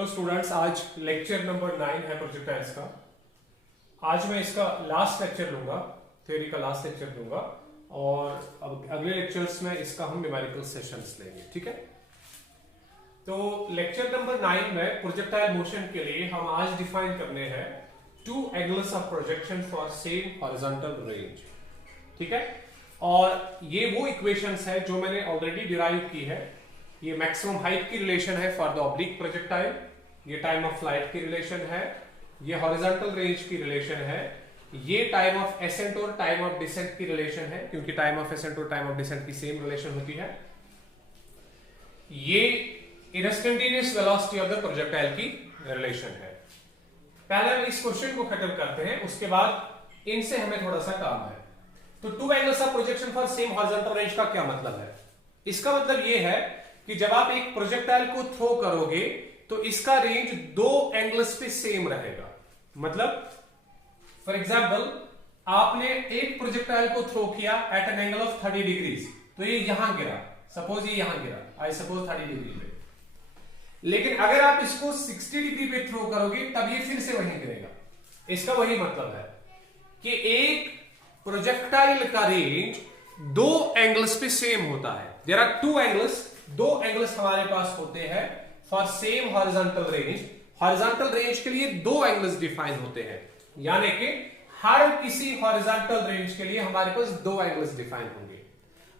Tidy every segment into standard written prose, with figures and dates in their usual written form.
Hello students, आज lecture number 9 है projectiles का। आज मैं इसका लास्ट लेक्चर लूंगा, थ्योरी का लास्ट लेक्चर लूंगा और अब अगले लेक्चर्स में इसका हम न्यूमेरिकल सेशंस लेंगे। ठीक है, तो लेक्चर नंबर 9 में प्रोजेक्टाइल मोशन के लिए हम आज डिफाइन करने हैं two angles of projection for same horizontal range. ठीक है, और ये वो इक्वेशंस है जो मैंने ऑलरेडी डिराइव की है। ये मैक्सिमम हाइट की रिलेशन है फॉर द ऑब्लिक प्रोजेक्टाइल, ये टाइम ऑफ फ्लाइट की रिलेशन है, ये हॉरिजॉन्टल रेंज की रिलेशन है, ये टाइम ऑफ एसेंट और टाइम ऑफ डिसेंट की रिलेशन है, क्योंकि टाइम ऑफ एसेंट और टाइम ऑफ डिसेंट की सेम रिलेशन होती है। ये instantaneous velocity of the projectile की रिलेशन है। पहले हम इस क्वेश्चन को खत्म करते हैं, उसके बाद इनसे हमें थोड़ा सा काम है। तो two angles of projection for same horizontal range का क्या मतलब है? इसका मतलब ये है कि जब आप एक प्रोजेक्टाइल को थ्रो करोगे तो इसका रेंज दो एंगल्स पे सेम रहेगा। मतलब फॉर एग्जांपल आपने एक प्रोजेक्टाइल को थ्रो किया at an angle of 30 degrees, तो ये यहां गिरा, सपोज ये यहां गिरा, आई सपोज 30 डिग्री पे। लेकिन अगर आप इसको 60 डिग्री पे थ्रो करोगे तब ये फिर से वहीं गिरेगा। इसका वही मतलब है कि एक प्रोजेक्टाइल का रेंज दो एंगल्स पे सेम होता है। देयर आर टू एंगल्स, दो एंगल्स हमारे पास होते हैं for same horizontal range. Horizontal range के लिए दो एंगल्स डिफाइन होते हैं, यानी कि हर किसी हॉरिजॉन्टल रेंज के लिए हमारे पास दो एंगल्स डिफाइन होंगे।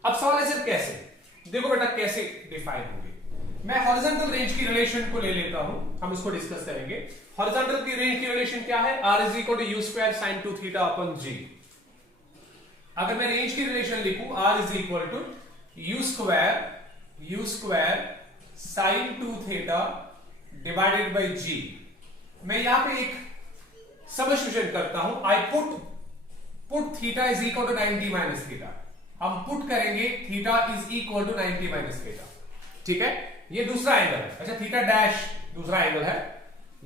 अब सवाल है सर कैसे? देखो बेटा कैसे डिफाइन होंगे। मैं हॉरिजॉन्टल रेंज की रिलेशन को ले लेता हूं, हम उसको डिस्कस करेंगे। हॉरिजॉन्टल की रेंज की रिलेशन क्या है? r is equal to u square sin 2 theta upon g। अगर मैं रेंज की रिलेशन लिखूं r is equal to u square sin 2 theta divided by g। मैं यहां पे एक सबस्टिट्यूशन करता हूं। I put theta is equal to 90 minus theta. हम पुट करेंगे theta is equal to 90 minus theta. ठीक है, ये दूसरा एंगल है। अच्छा, थीटा डैश दूसरा एंगल है।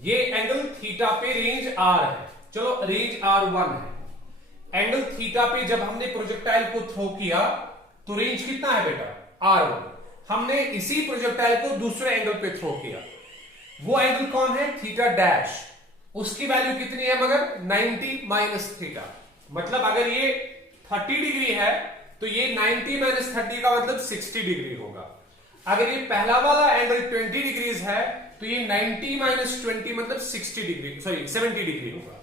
ये एंगल थीटा पे रेंज r है। चलो रेंज r1 है। एंगल थीटा पे जब हमने प्रोजेक्टाइल को थ्रो किया तो रेंज कितना है बेटा? r1। हमने इसी प्रोजेक्टाइल को दूसरे एंगल पे थ्रो किया। वो एंगल कौन है? Theta dash. उसकी वैल्यू कितनी है मगर? 90 माइनस थीटा। मतलब अगर ये 30 डिग्री है तो ये 90 माइनस 30 का मतलब 60 डिग्री होगा। अगर ये पहला वाला एंगल 20 डिग्रीज है तो ये 90 माइनस 20 मतलब 60 डिग्री, सॉरी 70 डिग्री होगा।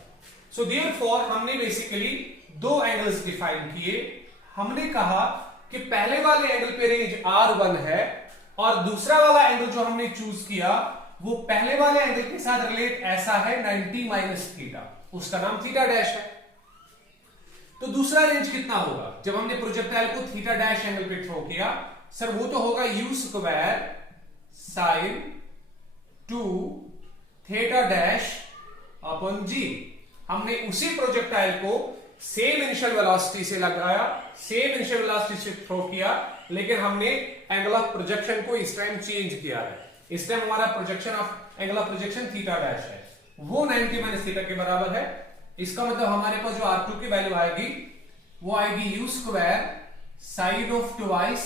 सो देयरफॉर हमने बेसिकली दो एंगल्स डिफाइन किए। हमने कहा कि पहले वाले एंगल पे रेंज r1 है और दूसरा वाला एंगल जो हमने चूज किया वो पहले वाले एंगल के साथ रिलेट ऐसा है 90 माइनस थीटा, उसका नाम थीटा डैश है। तो दूसरा रेंज कितना होगा जब हमने प्रोजेक्टाइल को थीटा डैश एंगल पे थ्रो किया? सर वो तो होगा u square sin 2 theta dash upon g। हमने उसी प्रोजेक्टाइल को सेम इनिशियल वेलोसिटी से लगाया, सेम इनिशियल वेलोसिटी से थ्रो किया, लेकिन हमने एंगल ऑफ प्रोजेक्शन को इस टाइम चेंज किया है। इस टाइम हमारा projection of angle of projection theta dash है, वो 90 माइनस थीटा के बराबर है। इसका मतलब हमारे पास जो r2 की वैल्यू आएगी वो आएगी u square sine of twice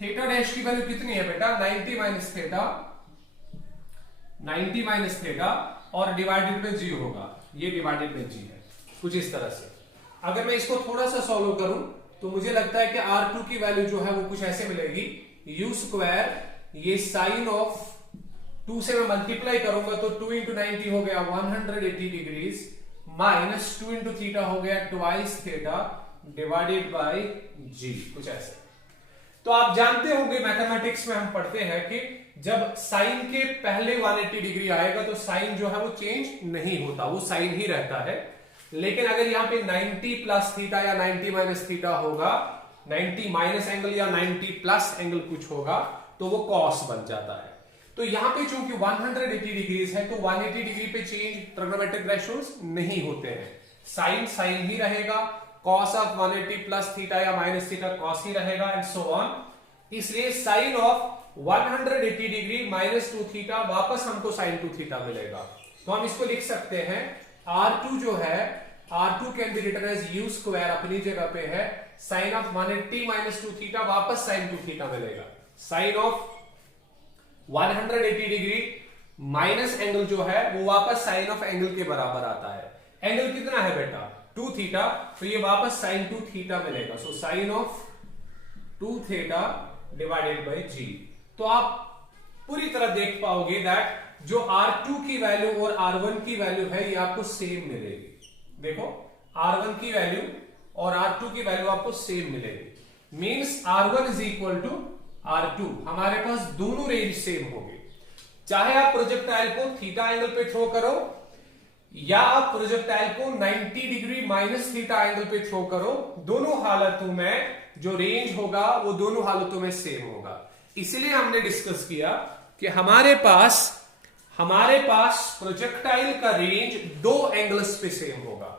theta dash की वैल्यू कितनी है बेटा? 90 माइनस थीटा, 90 माइनस थीटा और डिवाइडेड बाय g होगा। ये डिवाइडेड बाय g है, कुछ इस तरह से। अगर मैं इसको थोड़ा सा सॉल्व करूं तो मुझे लगता है कि r2 की वैल्यू जो है वो कुछ ऐसे मिलेगी। u स्क्वायर, ये साइन ऑफ 2 से मैं मल्टीप्लाई करूंगा तो 2 इंटू 90 हो गया 180 डिग्रीज, माइनस 2 इंटू थीटा हो गया twice theta divided by g, कुछ ऐसे। तो आप जानते होंगे मैथमेटिक्स में हम पढ़ते हैं कि जब साइन के पहले 180 डिग्री आएगा तो साइन जो है वो चेंज नहीं होता, वो साइन ही रहता है। लेकिन अगर यहां पे 90 प्लस थीटा या 90 माइनस थीटा होगा, 90 माइनस एंगल या 90 प्लस एंगल कुछ होगा तो वो कॉस बन जाता है। तो यहां पे चूंकि 180 डिग्रीज है तो 180 डिग्री पे चेंज ट्रिग्नोमेट्रिक रेशियोज नहीं होते हैं। साइन साइन ही रहेगा, कॉस ऑफ 180 प्लस थीटा या माइनस थीटा कॉस ही रहेगा, एंड सो ऑन। इसलिए sine of 180 degree minus 2 theta वापस हमको साइन 2 थीटा मिलेगा। तो हम इसको लिख सकते हैं r2 जो है, r2 can be written as u square, अपनी जगह पे है, साइन ऑफ 180 माइनस 2 थीटा वापस साइन 2 थीटा मिलेगा। Sine of 180 degree minus angle जो है वो वापस साइन ऑफ एंगल के बराबर आता है। एंगल कितना है बेटा 2 थीटा, तो ये वापस साइन 2 थीटा मिलेगा। So sine of 2 theta divided by g. तो आप पूरी तरह देख पाओगे दैट जो R2 की वैल्यू और R1 की वैल्यू है ये आपको सेम मिलेगी। देखो R1 की वैल्यू और R2 की वैल्यू आपको सेम मिलेगी। Means R1 is equal to R2। हमारे पास दोनों रेंज सेम होगी। चाहे आप प्रोजेक्टाइल को थीटा एंगल पे थ्रो करो या आप प्रोजेक्टाइल को 90 डिग्री माइनस थीटा एंगल पे थ्रो करो, दोनों हालतों में जो रेंज होगा वो दोनों हालतों में सेम होगा। इसलिए हमने डिस्कस किया कि हमारे पास प्रोजेक्टाइल का रेंज दो एंगल्स पे सेम होगा।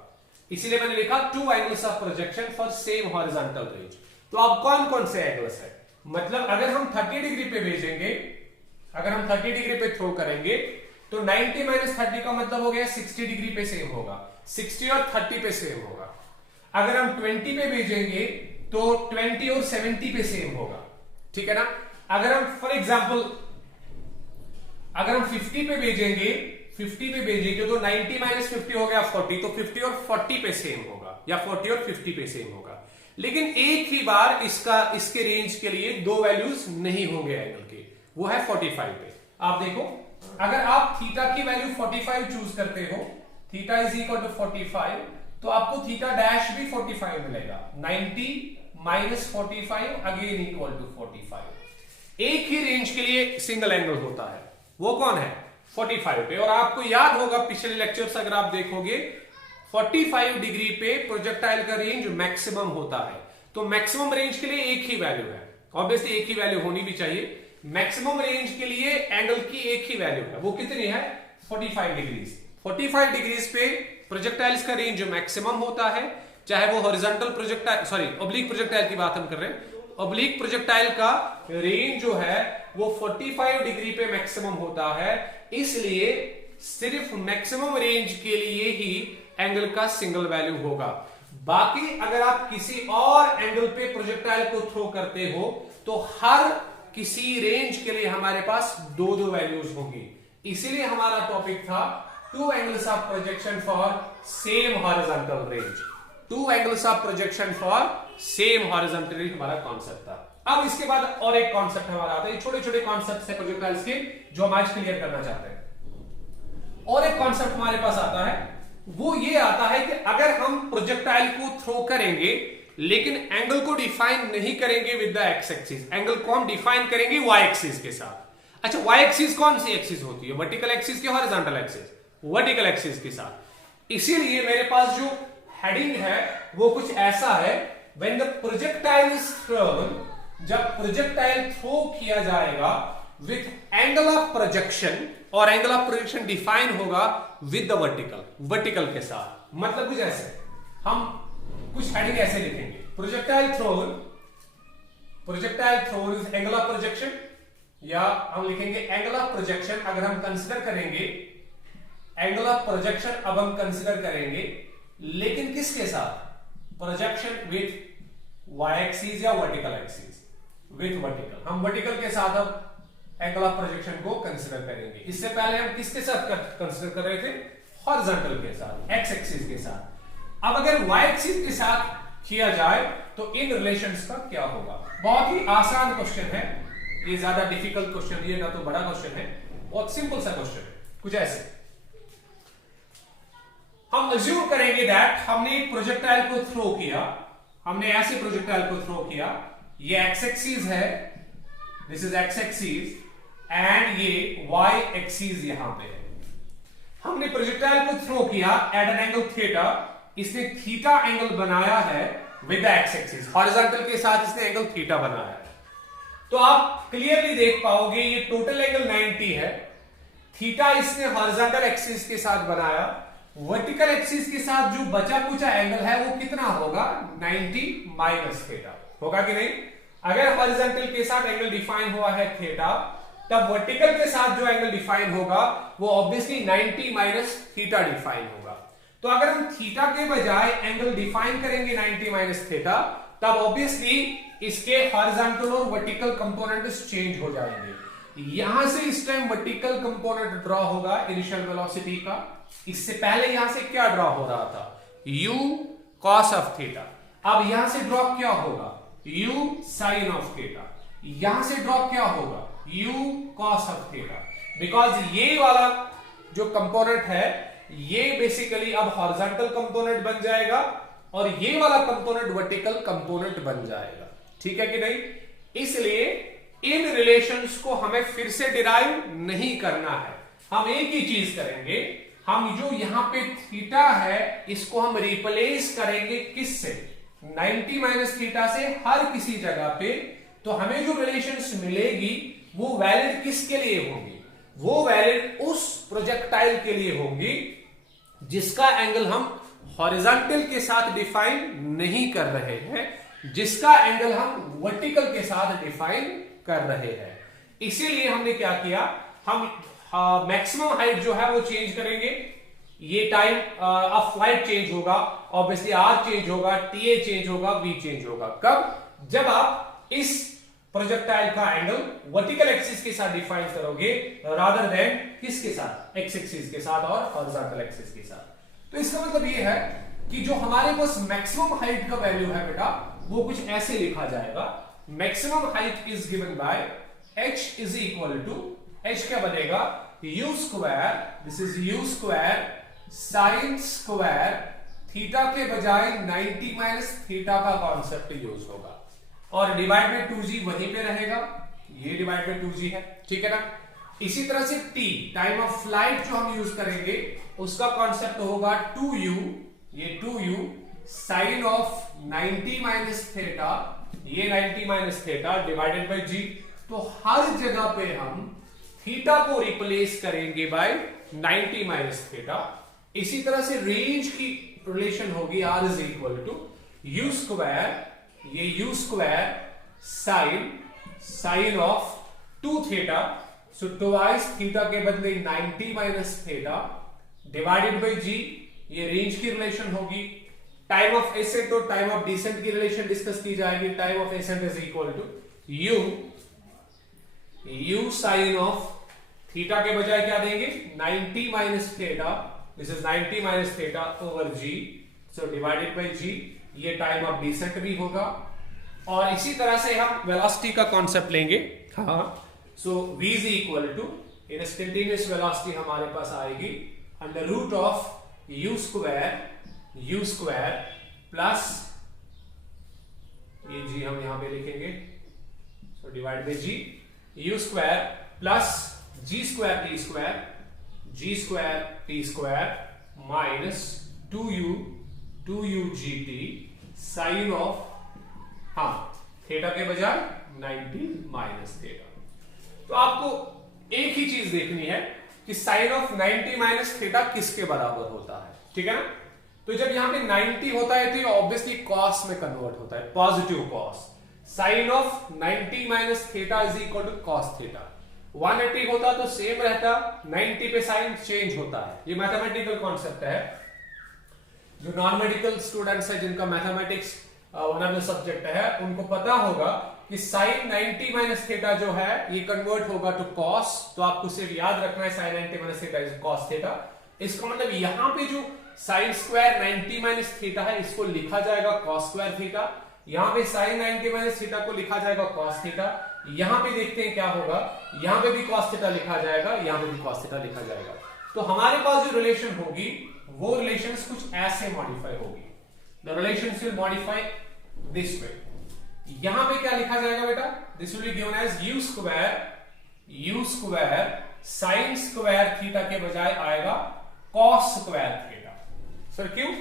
इसीलिए मैंने लिखा 2 angles of projection for same horizontal range. तो अब कौन कौन से एंगल्स है, मतलब अगर हम 30 डिग्री पे भेजेंगे, अगर हम 30 डिग्री पे थ्रो करेंगे तो 90 माइनस 30 का मतलब हो गया 60 डिग्री पे सेम होगा, 60 और 30 पे सेम होगा। अगर हम 20 पे भेजेंगे तो 20 और 70 पे सेम होगा, ठीक है ना। अगर हम फॉर एग्जांपल अगर हम 50 पे भेजेंगे तो 90 माइनस 50 हो गया 40, तो 50 और 40 पे सेम होगा या 40 और 50 पे सेम होगा। लेकिन एक ही बार इसके रेंज के लिए दो वैल्यूज नहीं होंगे एंगल के, वो है 45 पे। आप देखो अगर आप थीटा की वैल्यू 45 चूज करते हो, थीटा इज इक्वल टू 45, तो आपको थीटा डैश भी 45 मिलेगा। 90 माइनस 45 अगेन इक्वल टू 45। एक ही रेंज के लिए सिंगल एंगल होता है, वो कौन है 45 पे। और आपको याद होगा पिछले लेक्चर्स अगर आप देखोगे 45 डिग्री पे प्रोजेक्टाइल का रेंज मैक्सिमम होता है। तो मैक्सिमम रेंज के लिए एक ही वैल्यू है, ऑब्वियसली एक ही वैल्यू होनी भी चाहिए। मैक्सिमम रेंज के लिए एंगल की एक ही वैल्यू है, वो कितनी है 45 डिग्रीज। 45 डिग्रीज पे प्रोजेक्टाइल्स का रेंज जो मैक्सिमम होता है, चाहे वो हॉरिजॉन्टल प्रोजेक्टाइल ऑब्लिक प्रोजेक्टाइल की बात हम कर रहे हैं, ऑब्लिक प्रोजेक्टाइल का रेंज जो है वो 45 डिग्री पे मैक्सिमम होता है। इसलिए सिर्फ मैक्सिमम रेंज के लिए ही एंगल का सिंगल वैल्यू होगा। बाकी अगर आप किसी और एंगल पे प्रोजेक्टाइल को थ्रो करते हो तो हर किसी रेंज के लिए हमारे पास दो वैल्यूज होंगी। इसीलिए हमारा टॉपिक था 2 angles of projection for same horizontal range. 2 angles of projection for same horizontal range हमारा कॉन्सेप्ट था। अब इसके बाद और एक कॉन्सेप्ट हमारा आता है, छोटे छोटे कॉन्सेप्ट है प्रोजेक्टाइल्स के जो हम आज क्लियर करना चाहते हैं। और एक कॉन्सेप्ट हमारे पास आता है, वो ये आता है कि अगर हम प्रोजेक्टाइल को थ्रो करेंगे लेकिन एंगल को डिफाइन नहीं करेंगे with the x axis, angle को हम डिफाइन करेंगे वाई एक्सिस के साथ। अच्छा, वाई एक्सिस कौन सी एक्सिस होती है, वर्टिकल एक्सिस की हॉरिजॉन्टल एक्सिस, वर्टिकल एक्सिस के साथ। इसीलिए मेरे पास जो हेडिंग है वो कुछ ऐसा है, when the projectile is throne, जब प्रोजेक्टाइल थ्रो किया जाएगा विथ एंगल ऑफ प्रोजेक्शन, और एंगल ऑफ प्रोजेक्शन डिफाइन होगा विद द वर्टिकल के साथ। मतलब कुछ ऐसे हम कुछ हेडिंग ऐसे लिखेंगे, projectile thrown is angle of projection, या हम लिखेंगे एंगल ऑफ प्रोजेक्शन। अगर हम कंसीडर करेंगे एंगल ऑफ प्रोजेक्शन, अब हम कंसीडर करेंगे लेकिन किसके साथ, प्रोजेक्शन विथ वाई एक्सिस या वर्टिकल एक्सिस, विथ वर्टिकल। हम वर्टिकल के साथ अब एंगल ऑफ प्रोजेक्शन को कंसीडर करेंगे। इससे पहले हम किसके साथ कंसीडर कर रहे थे, हॉरिजॉन्टल के साथ, एक्स एक्सिस के साथ। अब अगर वाई एक्सिस के साथ किया जाए तो इन रिलेशंस का क्या होगा। बहुत ही आसान क्वेश्चन है, ये ज्यादा डिफिकल्ट क्वेश्चन नहीं है, ना तो बड़ा क्वेश्चन है, बहुत सिंपल सा क्वेश्चन है। कुछ ऐसे हम अज्यूम करेंगे दैट हमने एक प्रोजेक्टाइल को थ्रो किया, हमने ऐसे प्रोजेक्टाइल को थ्रो किया, ये एक्स एक्सिस है, this is x axis, and ये वाई एक्सिस यहां पे है। हमने प्रोजेक्टाइल को थ्रो किया एट एन एंगल थीटा, इसने थीटा एंगल बनाया है with the x axis, horizontal के साथ इसने एंगल थीटा बनाया है। तो आप क्लियरली देख पाओगे ये टोटल एंगल 90 है, थीटा इसने हॉरिजॉन्टल एक्सिस के साथ बनाया, वर्टिकल एक्सिस के साथ जो बचा कुचा एंगल है वो कितना होगा 90 माइनस थीटा, होगा कि नहीं। अगर हॉरिजॉन्टल के साथ एंगल डिफाइन हुआ है थीटा, तब वर्टिकल के साथ जो एंगल डिफाइन होगा वो ऑब्वियसली 90 माइनस थीटा डिफाइन होगा। तो अगर हम थीटा के बजाय एंगल डिफाइन करेंगे 90 माइनस थीटा, तब ऑब्वियसली इसके हॉरिजॉन्टल और वर्टिकल कंपोनेंट्स चेंज हो जाएंगे। यहां से इस टाइम वर्टिकल कंपोनेंट ड्रॉ होगा इनिशियल वेलोसिटी का। इससे पहले यहां से क्या ड्रॉ हो रहा था, u cos ऑफ थीटा। अब यहां से ड्रॉ क्या होगा, u sin ऑफ थीटा। यहां से ड्रॉ क्या होगा, u cos of theta. Because ये वाला जो कंपोनेंट है ये बेसिकली अब हॉरिजॉन्टल कंपोनेंट बन जाएगा और ये वाला कंपोनेंट वर्टिकल कंपोनेंट बन जाएगा। ठीक है कि नहीं? इसलिए इन रिलेशंस को हमें फिर से डिराइव नहीं करना है। हम एक ही चीज करेंगे, हम जो यहां पे थीटा है इसको हम रिप्लेस करेंगे किससे, 90 माइनस थीटा से हर किसी जगह पे। तो हमें जो रिलेशंस मिलेगी वो वैलिड किसके लिए होंगी, वो वैलिड उस प्रोजेक्टाइल के लिए होंगी जिसका एंगल हम हॉरिजॉन्टल के साथ डिफाइन नहीं कर रहे हैं, जिसका एंगल हम वर्टिकल के साथ डिफाइन कर रहे हैं। इसीलिए हमने क्या किया, हम मैक्सिमम हाइट जो है वो चेंज करेंगे। ये टाइम ऑफ फ्लाइट चेंज होगा, ऑब्वियसली आर चेंज होगा, टीए चेंज होगा, वी चेंज होगा। कब, जब आप इस प्रोजेक्टाइल का एंगल वर्टिकल एक्सिस के साथ डिफाइन करोगे रादर देन किसके साथ, एक्स एक्सिस के साथ और हॉरिजॉन्टल एक्सिस के साथ। तो इसका मतलब ये है कि जो हमारे पास मैक्सिमम हाइट का वैल्यू है बेटा वो कुछ ऐसे लिखा जाएगा, maximum height is given by h is equal to, h क्या बनेगा, u square, this is u square sine square theta के बजाय 90 माइनस थीटा का कॉन्सेप्ट यूज होगा और डिवाइड में 2g वहीं पे रहेगा, ये डिवाइड में 2g है। ठीक है ना? इसी तरह से t टाइम ऑफ फ्लाइट जो हम यूज करेंगे उसका कॉन्सेप्ट होगा 2u, ये 2u sign of 90 minus theta, ये 90 minus theta divided by g। तो हर जगह पे हम थीटा को रिप्लेस करेंगे बाय 90 माइनस थीटा। इसी तरह से रेंज की रिलेशन होगी r is equal to u square, ये u square sine of 2 theta, so twice theta के बदले 90 minus theta divided by g, ये रेंज की रिलेशन होगी। टाइम ऑफ एसेंट और टाइम ऑफ डिसेंट की रिलेशन डिस्कस की जाएगी। Time of ascent is equal to u sine of theta के बजाय क्या देंगे, 90 minus theta, this is 90 minus theta over g, so divided by g, ये टाइम ऑफ डिसेंट भी होगा। और इसी तरह से हम वेलोसिटी का कॉन्सेप्ट लेंगे। हाँ, so v is equal to instantaneous velocity हमारे पास आएगी under root of u square plus ये g हम यहां पे लिखेंगे, so divide by g, u square plus g square t square minus 2u gt sine of, हाँ, थीटा के बजाय 90 माइनस थीटा। तो आपको एक ही चीज देखनी है कि साइन ऑफ 90 माइनस थीटा किसके बराबर होता है। ठीक है ना? तो जब यहां पे 90 होता है तो ये ऑब्वियसली कॉस में कन्वर्ट होता है, positive cos. Sine of 90 minus theta is equal to cos theta. 180 होता तो सेम रहता, 90 पे साइन चेंज होता है। ये मैथमेटिकल कॉन्सेप्ट है। जो नॉन मेडिकल स्टूडेंट्स है जिनका mathematics one of the subject है उनको पता होगा कि साइन 90 माइनस थीटा जो है ये कन्वर्ट होगा टू कॉस। तो आपको सिर्फ याद रखना है sine 90 minus theta is cos theta. इसका मतलब यहां पे जो साइन स्क्वायर 90 माइनस थीटा है इसको लिखा जाएगा कॉस स्क्वायर थीटा, यहां पे साइन 90 माइनस थीटा को लिखा जाएगा कॉस थीटा। यहां पे देखते हैं क्या होगा, यहां पे भी कॉस थीटा लिखा जाएगा, यहां पे भी कॉस थीटा लिखा जाएगा। तो हमारे पास जो रिलेशन होगी वो रिलेशंस कुछ ऐसे मॉडिफाई होगी। The relations will modify this way. यहां पे क्या लिखा जाएगा बेटा, this will be given as u square sine square theta के बजाय आएगा कॉस स्क्वायर थीटा। सर क्यों?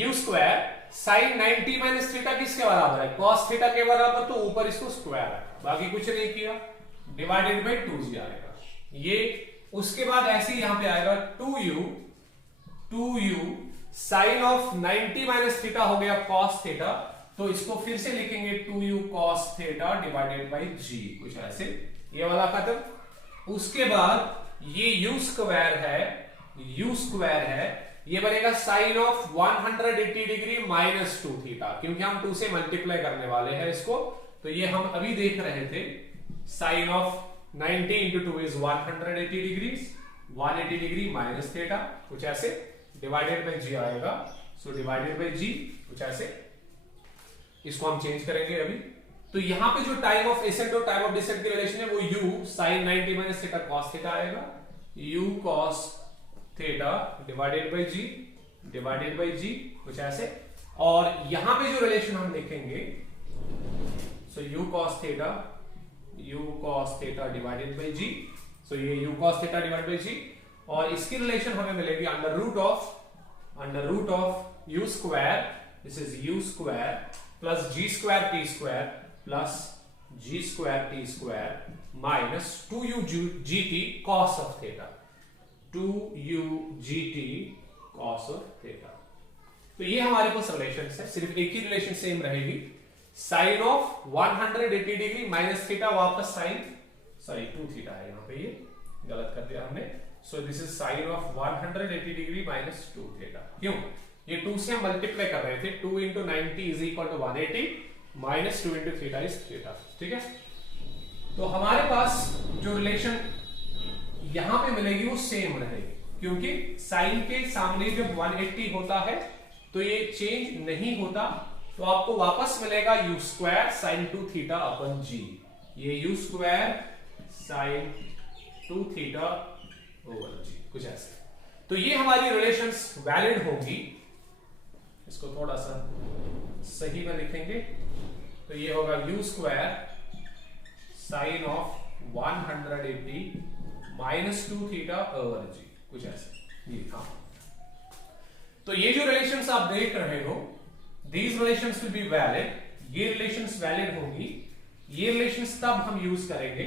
u square sine 90 minus theta किसके बराबर है, कॉस थीटा के बराबर, तो ऊपर इसको स्क्वायर रखा, बाकी कुछ नहीं किया, डिवाइडेड बाय 2g आएगा ये। उसके बाद ऐसे ही यहां पे आएगा 2u sign of 90 minus theta हो गया कॉस थीटा, तो इसको फिर से लिखेंगे 2u cos theta divided by g, कुछ ऐसे, ये वाला खत्म। उसके बाद ये u स्क्वायर है, ये बनेगा sine of 180 degree minus 2 theta, क्योंकि हम 2 से मल्टीप्लाई करने वाले हैं इसको। तो ये हम अभी देख रहे थे sine of 90 into 2 is 180 degrees, 180 degree minus theta, कुछ ऐसे, डिवाइडेड बाय जी आएगा। सो डिवाइडेड बाय जी कुछ ऐसे, इसको हम चेंज करेंगे अभी। तो यहां पे जो टाइम ऑफ एसेंट और टाइम ऑफ डिसेंट की रिलेशन है वो u sin 90 minus theta cos theta आएगा, u cos theta divided by g कुछ ऐसे। और यहां पे जो रिलेशन हम लिखेंगे, so u cos theta divided by g, so ये u cos theta divided by g, और इसकी रिलेशन हमें मिलेगी under root of u square, this is u square plus g square t square plus g square t square minus 2u gt cos of theta, 2u gt cos of theta. तो ये हमारे पास relation है, सिर्फ एक ही relation same रहेगी, sine of 180 degree minus theta वापस साइन 2 थीटा है, यहां पे ये गलत कर दिया हमने। So this is sine of 180 degree minus 2 theta. क्यों? ये 2 से हम मल्टीप्लाई कर रहे थे, 2 into 90 is equal to 180 minus 2 into theta is theta. ठीक है, तो हमारे पास जो रिलेशन यहां पे मिलेगी वो सेम रहेगी, क्योंकि साइन के सामने जब 180 होता है तो ये चेंज नहीं होता, तो आपको वापस मिलेगा u स्क्वायर साइन 2 थीटा अपन g, ये u square sign 2 theta over g, कुछ ऐसे। तो ये हमारी रिलेशंस वैलिड होगी, इसको थोड़ा सा सही में लिखेंगे, तो ये होगा u square sine of 180 minus 2 theta over g, कुछ ऐसे ये था। तो ये जो रिलेशंस आप देख रहे हो, these relations will be valid, ये रिलेशंस वैलिड होगी। ये रिलेशंस तब हम यूज करेंगे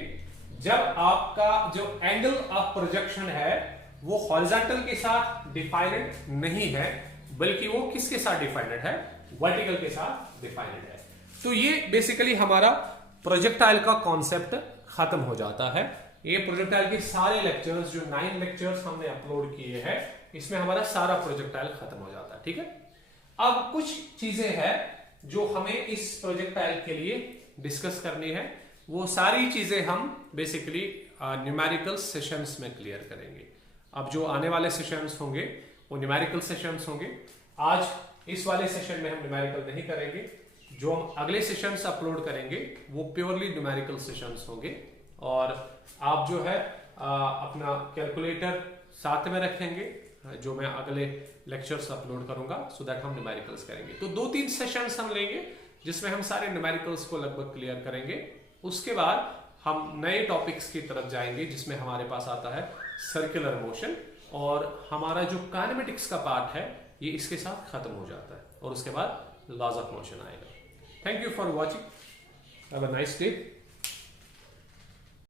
जब आपका जो एंगल ऑफ प्रोजेक्शन है वो हॉरिजॉन्टल के साथ डिफाइनेड नहीं है, बल्कि वो किसके साथ डिफाइनेड है, वर्टिकल के साथ डिफाइनेड है। तो ये बेसिकली हमारा प्रोजेक्टाइल का कॉन्सेप्ट खत्म हो जाता है। ये प्रोजेक्टाइल के सारे लेक्चर्स, जो 9 लेक्चर्स हमने अपलोड किए हैं, इसमें हमारा सारा प्रोजेक्टाइल खत्म हो जाता है। ठीक है, अब कुछ चीजें हैं जो हमें इस प्रोजेक्टाइल के लिए डिस्कस करनी है, वो सारी चीजें हम बेसिकली न्यूमेरिकल सेशंस में क्लियर करेंगे। अब जो आने वाले सेशंस होंगे वो न्यूमेरिकल सेशंस होंगे। आज इस वाले सेशन में हम न्यूमेरिकल नहीं करेंगे, जो हम अगले सेशंस अपलोड करेंगे वो प्योरली न्यूमेरिकल सेशंस होंगे। और आप जो है अपना कैलकुलेटर साथ में रखेंगे, जो मैं अगले लेक्चर्स अपलोड करूंगा, सो दैट हम न्यूमेरिकल्स करेंगे। तो 2-3 सेशंस हम लेंगे जिसमें हम सारे न्यूमेरिकल्स को लगभग क्लियर करेंगे। उसके बाद हम नए टॉपिक्स की तरफ जाएंगे जिसमें हमारे पास आता है सर्कुलर मोशन, और हमारा जो काइनेमेटिक्स का पार्ट है ये इसके साथ खत्म हो जाता है, और उसके बाद लॉज ऑफ मोशन आएगा। Thank you for watching, have a nice day.